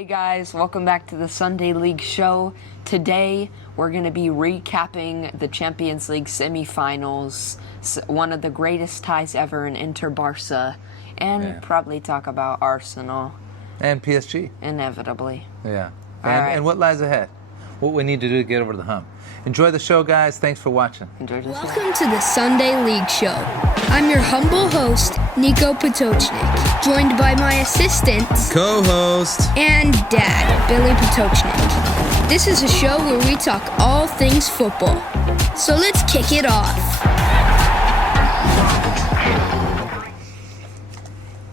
Hey guys, welcome back to the Sunday League show. Today we're going to be recapping the Champions League semifinals, one of the greatest ties ever in Inter Barca, and probably talk about Arsenal. And PSG. Inevitably. Yeah. And what lies ahead. What we need to do to get over the hump. Enjoy the show, guys. Thanks for watching. Welcome to the Sunday League Show. I'm your humble host, Niko Potocznik, joined by my assistants, co-host, and dad, Billy Potocznik. This is a show where we talk all things football. So let's kick it off.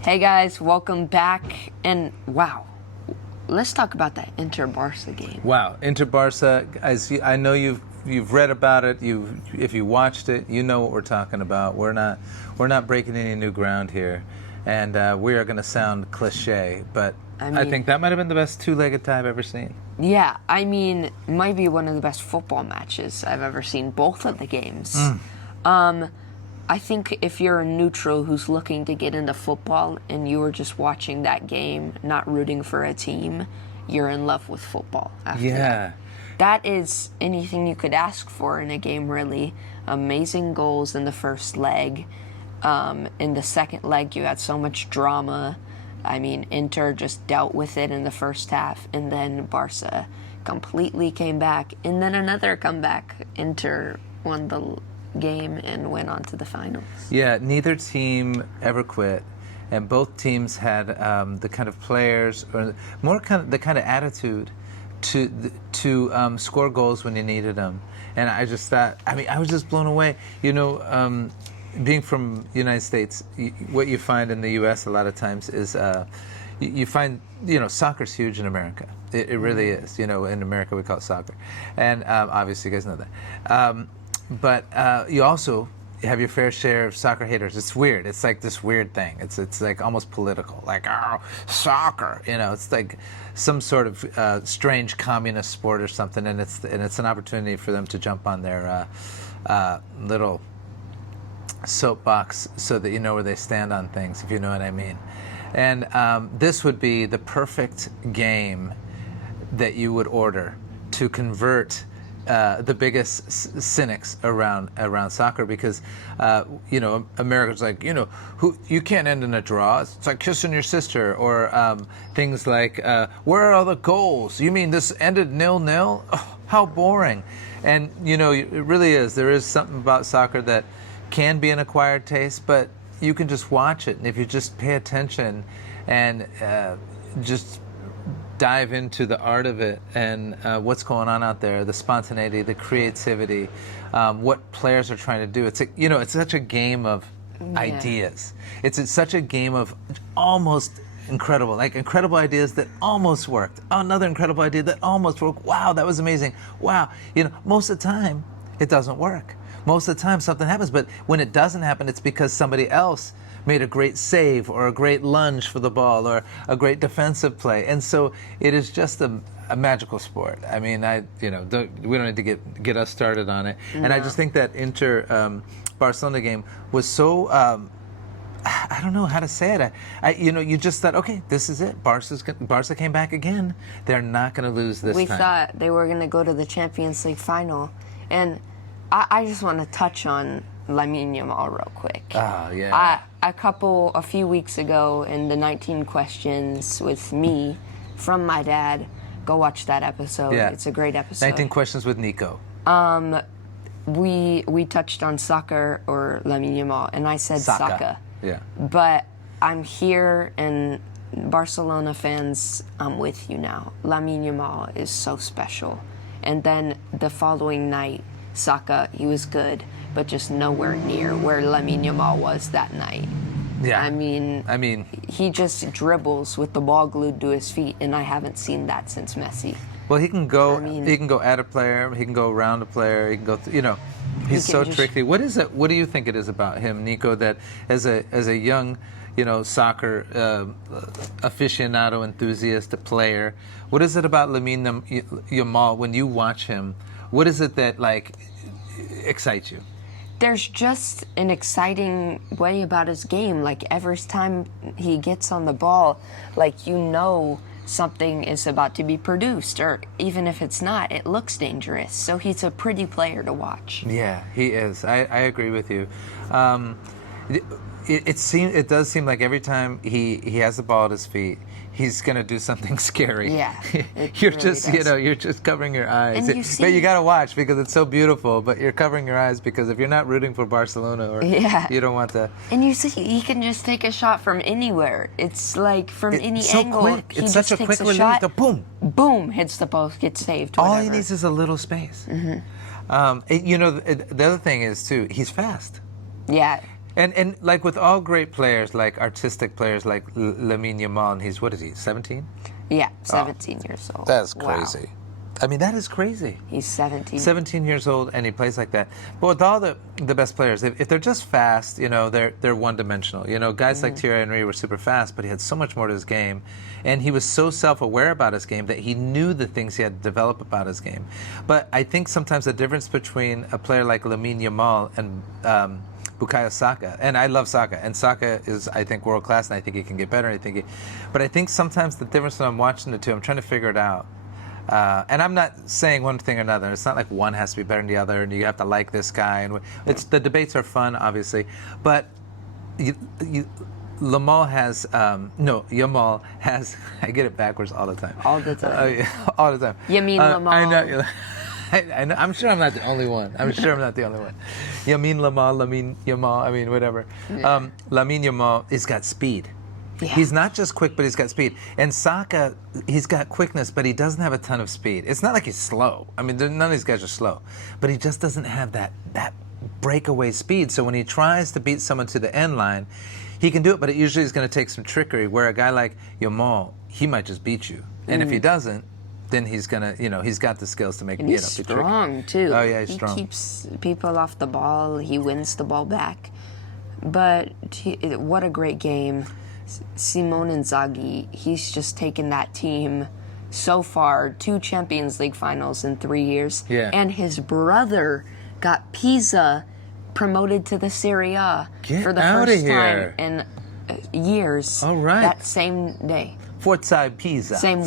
Hey guys, welcome back. And wow. Let's talk about that Inter-Barca game. Wow, Inter-Barca, I know you've read about it. If you watched it, you know what we're talking about. We're not breaking any new ground here, and we are going to sound cliche, but I think that might have been the best two-legged tie I've ever seen. Yeah, I mean, it might be one of the best football matches I've ever seen. Both of the games. I think if you're a neutral who's looking to get into football and you were just watching that game, not rooting for a team, you're in love with football after that. That is anything you could ask for in a game, really. Amazing goals in the first leg. In the second leg, you had so much drama. I mean, Inter just dealt with it in the first half, and then Barca completely came back. And then another comeback. Inter won the game and went on to the finals. Yeah, neither team ever quit, and both teams had the kind of players, or more kind of the kind of attitude to score goals when you needed them. And I just thought, I was just blown away. You know, being from the United States, what you find in the U.S. a lot of times is you find, soccer's huge in America. It really is. In America we call it soccer, and obviously you guys know that. But you also have your fair share of soccer haters. It's weird. It's like this weird thing. It's like almost political. Like, oh, soccer. It's like some sort of strange communist sport or something. And it's an opportunity for them to jump on their little soapbox so that you know where they stand on things, if you know what I mean. And this would be the perfect game that you would order to convert the biggest cynics around soccer, because America's like, who you can't end in a draw. It's like kissing your sister, or things like where are all the goals? You mean this ended 0-0? Oh, how boring. And it really is. There is something about soccer that can be an acquired taste, but you can just watch it, and if you just pay attention and just dive into the art of it and what's going on out there, the spontaneity, the creativity, what players are trying to do. It's such a game of ideas. It's such a game of almost incredible ideas that almost worked. Oh, another incredible idea that almost worked. Wow, that was amazing. Wow. Most of the time it doesn't work. Most of the time something happens, but when it doesn't happen, it's because somebody else made a great save or a great lunge for the ball or a great defensive play. And so it is just a magical sport. I mean, we don't need to get us started on it. No. And I just think that Inter Barcelona game was so I don't know how to say it. You just thought, okay, this is it. Barca came back again. They're not going to lose this time. We thought they were going to go to the Champions League final. And I just want to touch on Lamine Yamal real quick. Oh, yeah. A few weeks ago in the 19 questions with me from my dad, go watch that episode. Yeah. It's a great episode. 19 questions with Niko. We touched on soccer or Lamine Yamal, and I said Saka. Yeah. But I'm here, and Barcelona fans, I'm with you now. Lamine Yamal is so special. And then the following night, Saka, he was good, but just nowhere near where Lamine Yamal was that night. Yeah. I mean, he just dribbles with the ball glued to his feet, and I haven't seen that since Messi. Well, he can go. He can go at a player. He can go around a player. He can go. He's so tricky. What is it? What do you think it is about him, Niko, that as a young, soccer aficionado, enthusiast, a player, what is it about Lamine Yamal when you watch him? What is it that excites you? There's just an exciting way about his game. Every time he gets on the ball, something is about to be produced, or even if it's not, it looks dangerous. So he's a pretty player to watch. Yeah, he is. I agree with you. It does seem like every time he has the ball at his feet, he's gonna do something scary. Yeah, you're really just does. You're just covering your eyes. And But you gotta watch because it's so beautiful. But you're covering your eyes because if you're not rooting for Barcelona, or you don't want to. And you see, he can just take a shot from anywhere. It's like from any so angle. Quick. He it's just such a takes quick release. shot, Boom. Boom, hits the post, gets saved. All Whatever. he needs is a little space. The other thing is too, he's fast. Yeah. And like with all great players, like artistic players, like Lamine Yamal, he's, what is he, 17? Yeah, 17 years old. That's Wow. crazy. I mean, that is crazy. He's 17. 17 years old, and he plays like that. But with all the best players, if they're just fast, they're one-dimensional. Guys like Thierry Henry were super fast, but he had so much more to his game. And he was so self-aware about his game that he knew the things he had to develop about his game. But I think sometimes the difference between a player like Lamine Yamal and Bukayo Saka, and I love Saka, and Saka is, I think, world class, and I think he can get better. But I think sometimes the difference when I'm watching the two, I'm trying to figure it out. And I'm not saying one thing or another. It's not like one has to be better than the other, and you have to like this guy. And the debates are fun, obviously, but Yamal has. I get it backwards all the time. All the time. All the time. You mean Yamal? I know. I know. I'm sure I'm not the only one. Lamine Yamal. I mean, whatever. Yeah. Lamine Yamal has got speed. Yeah. He's not just quick, but he's got speed. And Saka, he's got quickness, but he doesn't have a ton of speed. It's not like he's slow. I mean, none of these guys are slow. But he just doesn't have that breakaway speed. So when he tries to beat someone to the end line, he can do it, but it usually is going to take some trickery, where a guy like Yamal, he might just beat you. And if he doesn't, then he's going to, he's got the skills to make And he's be strong, too. Oh, yeah, he's strong. He keeps people off the ball. He wins the ball back. But what a great game. Simone Inzaghi, he's just taken that team so far, 2 Champions League finals in 3 years. Yeah. And his brother got Pisa promoted to the Serie A for the first time in years. All right. That same day. Forza Pisa. Same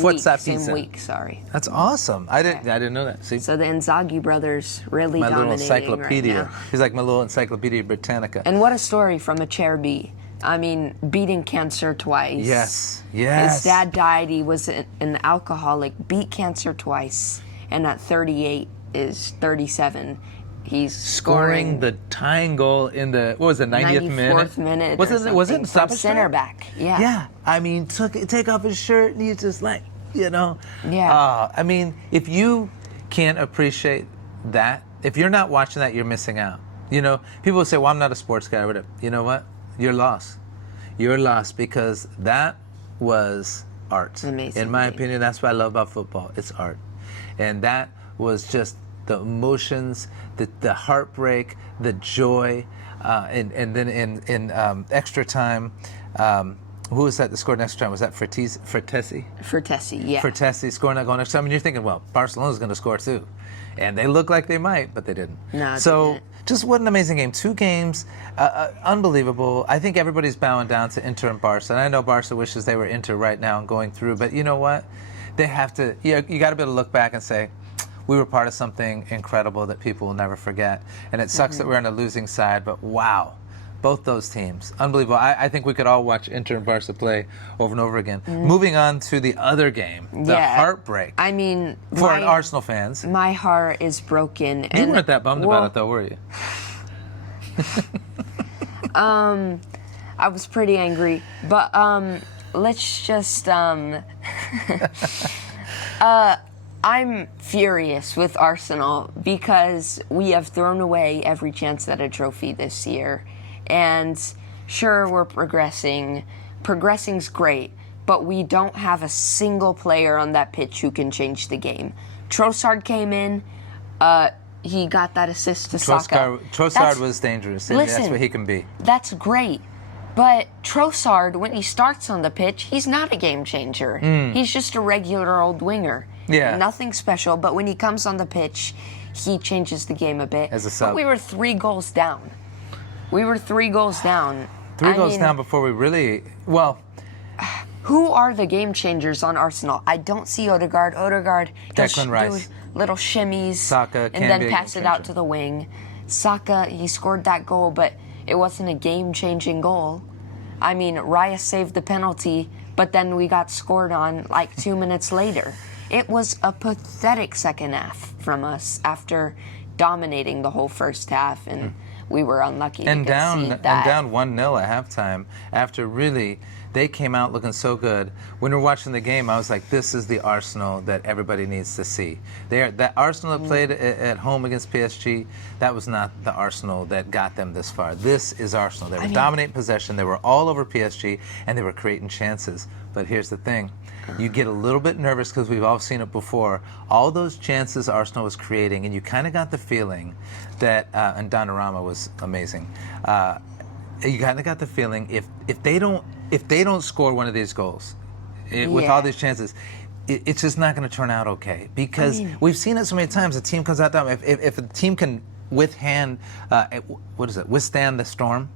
week, sorry. That's awesome. I didn't know that. See? So the Inzaghi brothers really My little dominating encyclopedia. right now. He's like my little Encyclopedia Britannica. And what a story from Acerbi. I mean, beating cancer twice. Yes. His dad died. He was an alcoholic, beat cancer twice, and at 38 is 37. He's scoring the tying goal in the 90th minute? 94th minute. Was it from center back? Yeah. Yeah. I mean, take off his shirt and he's just like, Yeah. I mean, if you can't appreciate that, if you're not watching that, you're missing out. People say, well, I'm not a sports guy or whatever. You know what? You're lost. You're lost because that was art. Amazing. In my opinion, that's what I love about football. It's art. And that was just the emotions, the heartbreak, the joy, and then in extra time, who was that that scored in extra time? Was that Frattesi? Frattesi, yeah. Frattesi scoring that goal in extra time. And you're thinking, well, Barcelona's going to score too. And they look like they might, but they didn't. No, so they didn't. Just what an amazing game. 2 games, unbelievable. I think everybody's bowing down to Inter and Barca. And I know Barca wishes they were Inter right now and going through. But you know what? They have to, you got to be able to look back and say, we were part of something incredible that people will never forget. And it sucks that we're on the losing side, but wow. Both those teams, unbelievable. I think we could all watch Inter and Barca play over and over again. Moving on to the other game, the heartbreak. I mean, for Arsenal fans, my heart is broken. You weren't that bummed about it, though, were you? I was pretty angry, but let's just. I'm furious with Arsenal because we have thrown away every chance at a trophy this year. And sure, we're progressing. Progressing's great, but we don't have a single player on that pitch who can change the game. Trossard came in. He got that assist to Saka. Trossard was dangerous. Listen, that's what he can be. That's great. But Trossard, when he starts on the pitch, he's not a game changer. He's just a regular old winger. Yeah. Nothing special. But when he comes on the pitch, he changes the game a bit. As a sub. But we were 3 goals down. We were 3 goals down. 3 goals down before we really... Well, who are the game changers on Arsenal? I don't see Odegaard. Odegaard does Declan Rice. do little shimmies Saka and can then be a pass game it out changer. to the wing. Saka, he scored that goal, but it wasn't a game-changing goal. I mean, Raya saved the penalty, but then we got scored on like 2 minutes later. It was a pathetic second half from us after dominating the whole first half, and we were unlucky to concede that. And down 1-0 at halftime after really they came out looking so good. When we were watching the game, I was like, this is the Arsenal that everybody needs to see. That Arsenal that played at home against PSG, that was not the Arsenal that got them this far. This is Arsenal. They were dominating possession. They were all over PSG, and they were creating chances. But here's the thing. You get a little bit nervous because we've all seen it before. All those chances Arsenal was creating, and you kind of got the feeling that, and Donnarumma was amazing. You kind of got the feeling if they don't score one of these goals with all these chances, it's just not going to turn out okay. Because we've seen it so many times. A team comes out down. If a team can withstand the storm,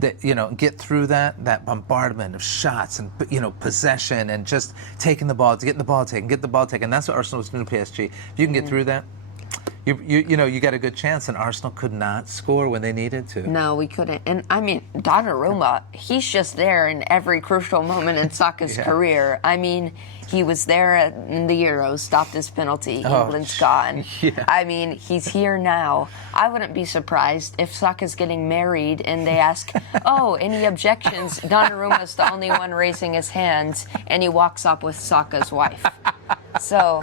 that get through that bombardment of shots and possession and just taking the ball, getting the ball taken. That's what Arsenal was doing to PSG. If you can get through that, you got a good chance. And Arsenal could not score when they needed to. No, we couldn't. And I mean, Donnarumma, he's just there in every crucial moment in Saka's career. I mean, he was there in the Euros, stopped his penalty. England's gone. Yeah. I mean, he's here now. I wouldn't be surprised if Saka's getting married and they ask, any objections? Donnarumma's the only one raising his hands, and he walks up with Saka's wife. So,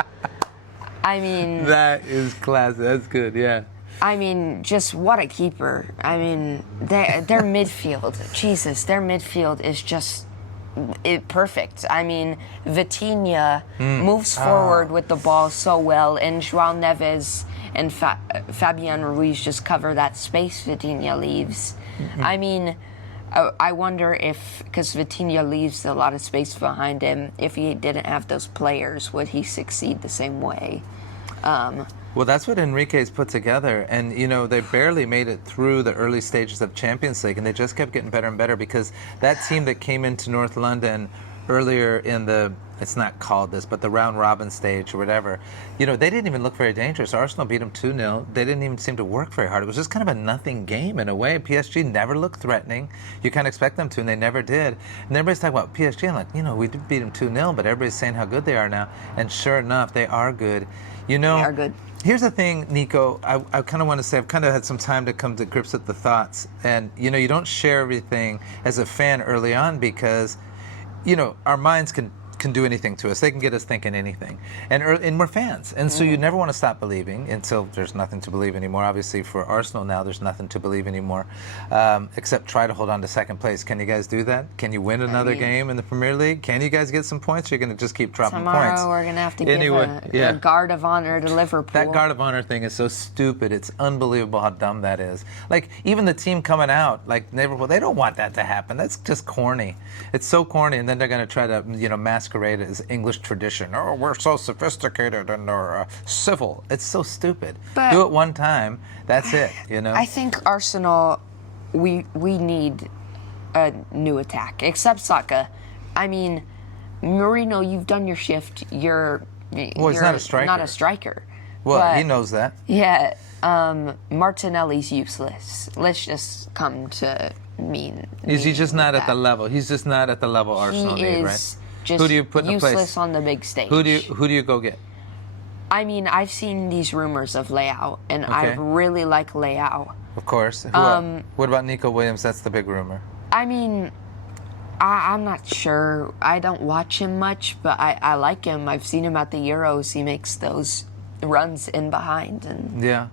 I mean... That is classic. That's good, yeah. I mean, just what a keeper. I mean, their midfield, Jesus, their midfield is just perfect. I mean, Vitinha moves forward with the ball so well, and João Neves and Fabian Ruiz just cover that space Vitinha leaves. I mean, I wonder if, because Vitinha leaves a lot of space behind him, if he didn't have those players, would he succeed the same way? Well, that's what Enrique's put together, and they barely made it through the early stages of Champions League, and they just kept getting better and better because that team that came into North London earlier in it's not called this, but the round robin stage or whatever, they didn't even look very dangerous. Arsenal beat them 2-0. They didn't even seem to work very hard. It was just kind of a nothing game in a way. PSG never looked threatening. You kind of expect them to, and they never did. And everybody's talking about PSG, and we did beat them 2-0, but everybody's saying how good they are now. And sure enough, they are good. They are good. Here's the thing, Niko, I kind of want to say I've kind of had some time to come to grips with the thoughts. And, you don't share everything as a fan early on because, our minds can do anything to us. They can get us thinking anything. And we're fans. And so you never want to stop believing until there's nothing to believe anymore. Obviously, for Arsenal now, there's nothing to believe anymore, except try to hold on to second place. Can you guys do that? Can you win another game in the Premier League? Can you guys get some points? Or are you going to just keep dropping points? Tomorrow we're going to have to give a guard of honor to Liverpool. That guard of honor thing is so stupid. It's unbelievable how dumb that is. Like, even the team coming out, like Liverpool, they don't want that to happen. That's just corny. It's so corny, and then they're going to try to, masquerade as English tradition. Oh, we're so sophisticated and civil. It's so stupid. But do it one time. That's it. I think Arsenal, we need a new attack. Except Saka. I mean, Mourinho, you've done your shift. He's not a striker. Not a striker. Well, but, he knows that. Yeah. Martinelli's useless. Let's just come to mean. Is he just not at the level? He's just not at the level Arsenal need, right? Just who do you put in the place? Useless on the big stage. Who do you go get? I mean, I've seen these rumors of Leao, and I really like Leao. Of course. Who else? What about Nico Williams? That's the big rumor. I mean, I'm not sure. I don't watch him much, but I like him. I've seen him at the Euros. He makes those runs in behind. And yeah.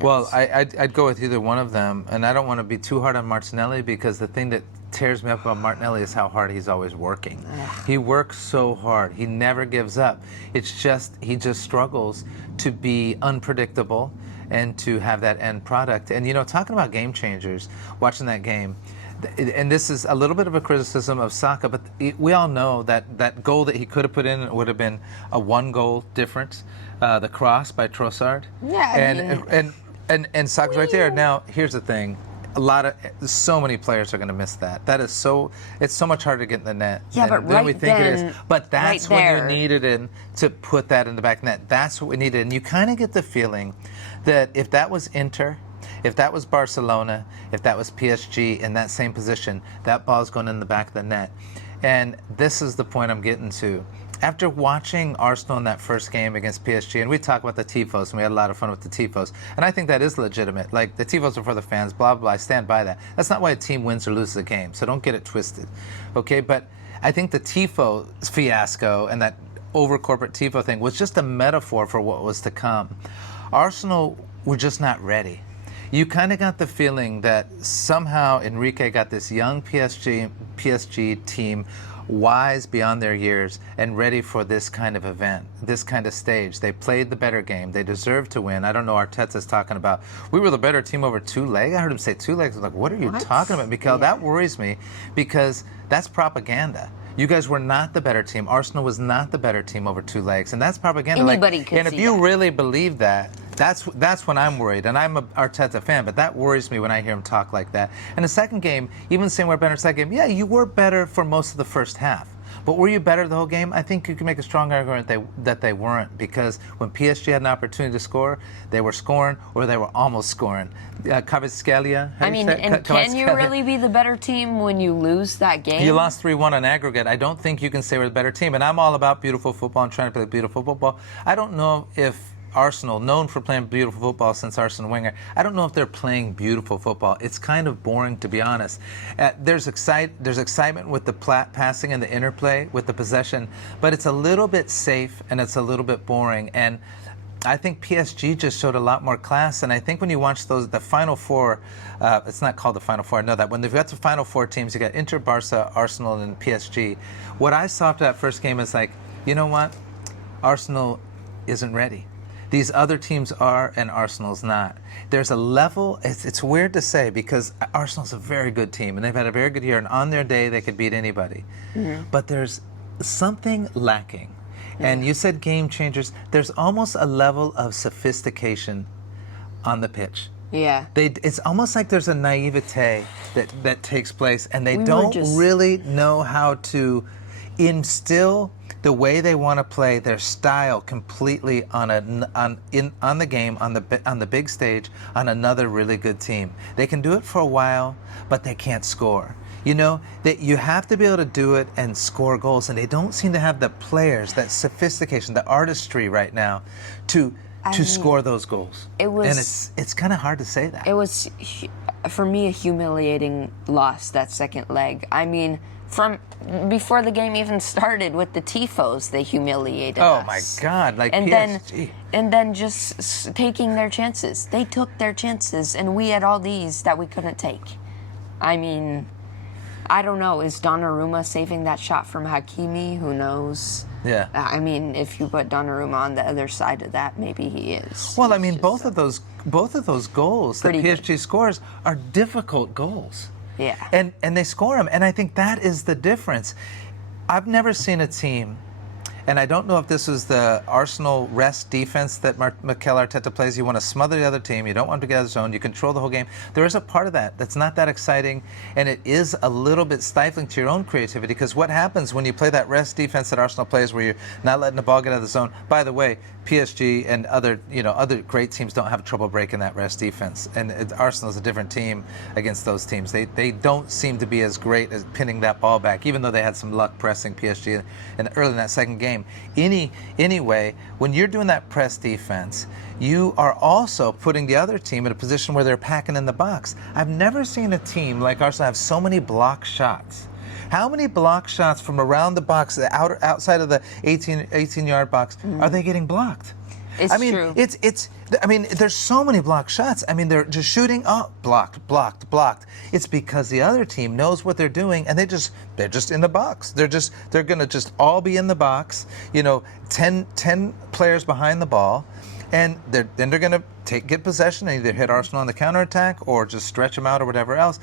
Well, I'd go with either one of them, and I don't want to be too hard on Martinelli because the thing that tears me up about Martinelli is how hard he's always working. He works so hard. He never gives up. It's just he just struggles to be unpredictable and to have that end product. And talking about game changers, watching that game, and this is a little bit of a criticism of Saka, but we all know that goal that he could have put in would have been a 1-goal difference. The cross by Trossard. Yeah. And Saka's right there. Now, here's the thing. so many players are going to miss that. It's so much harder to get in the net than we think it is. But that's right when you needed it to put that in the back net. That's what we needed. And you kind of get the feeling that if that was Inter, if that was Barcelona, if that was PSG in that same position, that ball's going in the back of the net. And this is the point I'm getting to. After watching Arsenal in that first game against PSG, and we talk about the Tifos, and we had a lot of fun with the Tifos, and I think that is legitimate. Like, the Tifos are for the fans, blah, blah, blah. I stand by that. That's not why a team wins or loses a game, so don't get it twisted, okay? But I think the Tifo fiasco and that over-corporate Tifo thing was just a metaphor for what was to come. Arsenal were just not ready. You kind of got the feeling that somehow Enrique got this young PSG team wise beyond their years and ready for this kind of event, this kind of stage. They played the better game. They deserved to win. I don't know, Arteta's talking about, we were the better team over 2 legs. I heard him say 2 legs. I was like, what are you talking about? Because that worries me, because that's propaganda. You guys were not the better team. Arsenal was not the better team over 2 legs, and that's propaganda. Anybody could see and if you really believe that, that's when I'm worried. And I'm a Arteta fan, but that worries me when I hear him talk like that. And the second game, even saying we're better in the second game, yeah, you were better for most of the first half. But were you better the whole game? I think you can make a strong argument that they weren't, because when PSG had an opportunity to score, they were scoring or they were almost scoring. Kvaratskhelia. I mean, and can you really be the better team when you lose that game? You lost 3-1 on aggregate. I don't think you can say we're the better team. And I'm all about beautiful football and trying to play beautiful football. I don't know if Arsenal, known for playing beautiful football since Arsene Wenger, I don't know if they're playing beautiful football. It's kind of boring, to be honest. There's excitement with the passing and the interplay with the possession, but it's a little bit safe and it's a little bit boring. And I think PSG just showed a lot more class. And I think when you watch the Final Four, it's not called the Final Four, I know that. When they've got the Final Four teams, you got Inter, Barca, Arsenal, and PSG. What I saw after that first game is like, you know what? Arsenal isn't ready. These other teams are, and Arsenal's not. There's a level, it's weird to say, because Arsenal's a very good team, and they've had a very good year, and on their day, they could beat anybody. Mm-hmm. But there's something lacking. And you said game changers. There's almost a level of sophistication on the pitch. Yeah. It's almost like there's a naivete that takes place, and they don't really know how to instill the way they want to play their style completely on the game, on the big stage, on another really good team. They can do it for a while, but they can't score. You know, that you have to be able to do it and score goals, and they don't seem to have the players, that sophistication, the artistry right now to score those goals. And it's kind of hard to say that. It was, for me, a humiliating loss, that second leg. I mean, from before the game even started with the Tifos, they humiliated us. Oh my God, like and PSG. Then just taking their chances. They took their chances, and we had all these that we couldn't take. I mean, I don't know. Is Donnarumma saving that shot from Hakimi? Who knows? Yeah. I mean, if you put Donnarumma on the other side of that, maybe he is. Well, I mean, both of those goals that PSG scores are difficult goals. Yeah. And they score them, and I think that is the difference. I've never seen a team, and I don't know if this was the Arsenal rest defense that Mikel Arteta plays. You want to smother the other team. You don't want to get out of the zone. You control the whole game. There is a part of that that's not that exciting, and it is a little bit stifling to your own creativity, because what happens when you play that rest defense that Arsenal plays, where you're not letting the ball get out of the zone? By the way, PSG and other great teams don't have trouble breaking that rest defense, and Arsenal's a different team against those teams. They don't seem to be as great as pinning that ball back, even though they had some luck pressing PSG early in that second game. Anyway, when you're doing that press defense, you are also putting the other team in a position where they're packing in the box. I've never seen a team like Arsenal have so many block shots. How many block shots from around the box, outside of the 18-yard box, are they getting blocked? It's true. I mean, there's so many block shots. I mean, they're just shooting, blocked. It's because the other team knows what they're doing, and they're just in the box. They're going to just all be in the box. 10 players behind the ball, and then they're going to get possession and either hit Arsenal on the counterattack or just stretch them out or whatever else.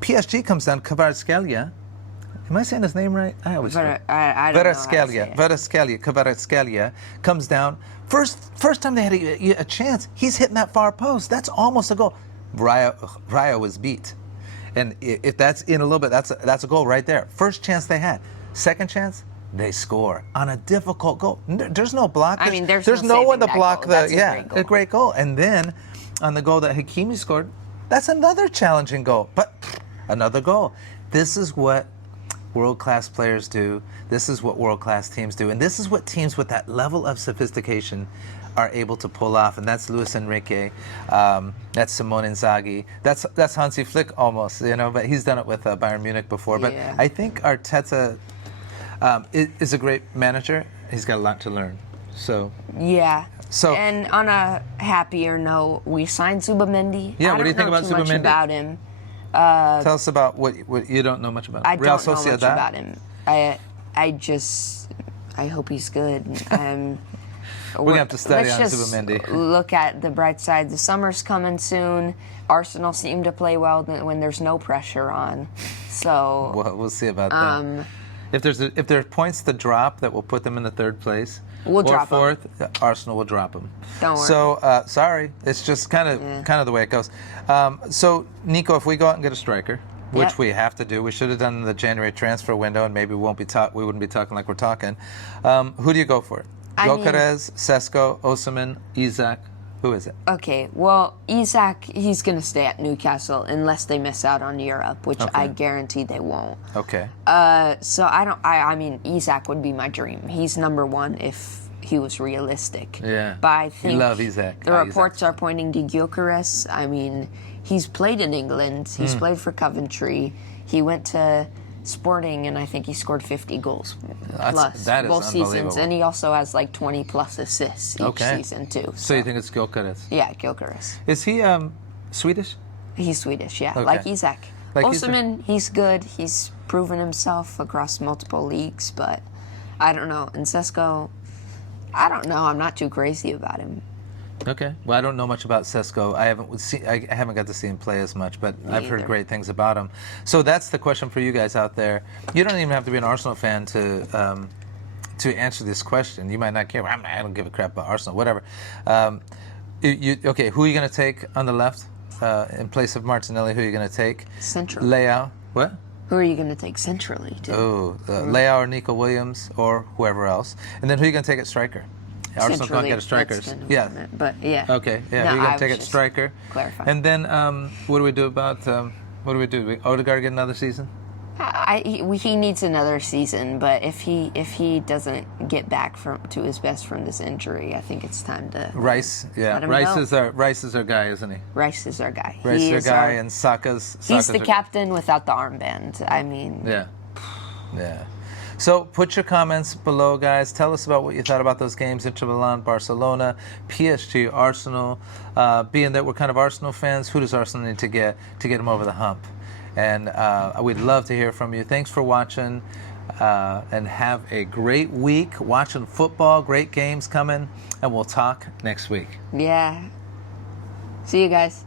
PSG comes down, Kvaratskhelia. Am I saying his name right? I always forget. I don't know how to say it. Kvaratskhelia comes down. First time they had a chance, he's hitting that far post. That's almost a goal. Rayo was beat. And if that's in a little bit, that's a goal right there. First chance they had. Second chance, they score on a difficult goal. There's no block. I mean, there's no one to saving that block goal. That's a great goal. And then on the goal that Hakimi scored, that's another challenging goal. But another goal. This is what world-class players do. This is what world-class teams do. And this is what teams with that level of sophistication are able to pull off. And that's Luis Enrique. That's Simone Inzaghi. That's Hansi Flick almost, but he's done it with Bayern Munich before. But I think Arteta is a great manager. He's got a lot to learn. Yeah. And on a happier note, we signed Zubimendi. Yeah, what do you think about Zubimendi? I don't know too much about him. Tell us about what you don't know much about. I don't know much about him. I hope he's good. We're going to have to study on Zubimendi. Zubimendi. Look at the bright side. The summer's coming soon. Arsenal seem to play well when there's no pressure on. So we'll see about that. If there are points to drop that will put them in the third place, we'll or drop fourth, Arsenal will drop them. Don't worry. So sorry, it's just kind of the way it goes. So Niko, if we go out and get a striker, which we have to do, we should have done in the January transfer window, and maybe we wouldn't be talking like we're talking. Who do you go for? Gyökeres, Sesko, Osimhen, Isak. Who is it? Okay, well, Isak, he's going to stay at Newcastle unless they miss out on Europe, which I guarantee they won't. Okay. So I mean, Isak would be my dream. He's number one if he was realistic. Yeah. But I think you love Isak. the reports are pointing to Gyökeres. I mean, he's played in England. He's played for Coventry. He went to Sporting, and I think he scored 50 goals plus both seasons, and he also has like 20 plus assists each season too. So you think it's Gyökeres? Yeah, Gyökeres. Is he Swedish? He's Swedish, yeah, like Isak. Osimhen, he's good. He's proven himself across multiple leagues, but I don't know. And Sesko, I don't know. I'm not too crazy about him. Okay. Well, I don't know much about Sesko. I haven't got to see him play as much, but I've heard great things about him. So that's the question for you guys out there. You don't even have to be an Arsenal fan to answer this question. You might not care. I don't give a crap about Arsenal. Whatever. Okay. Who are you going to take on the left in place of Martinelli? Who are you going to take? Central. Leao. What? Who are you going to take centrally? Leao or Nico Williams or whoever else. And then who are you going to take at striker? Arsenal can't get a striker. Yeah. But yeah. Okay. Yeah. We're going to take it striker. Clarify. And then what do we do about Odegaard get another season? He needs another season, but if he doesn't get back to his best from this injury, I think it's time to Rice. Yeah. let him Rice is our guy, isn't he? Rice is our guy. Rice is our guy, and Saka's. He's the captain without the armband. I mean. Yeah. Yeah. So put your comments below, guys. Tell us about what you thought about those games: Inter Milan, Barcelona, PSG, Arsenal. Being that we're kind of Arsenal fans, who does Arsenal need to get them over the hump? And we'd love to hear from you. Thanks for watching, and have a great week watching football. Great games coming, and we'll talk next week. Yeah. See you guys.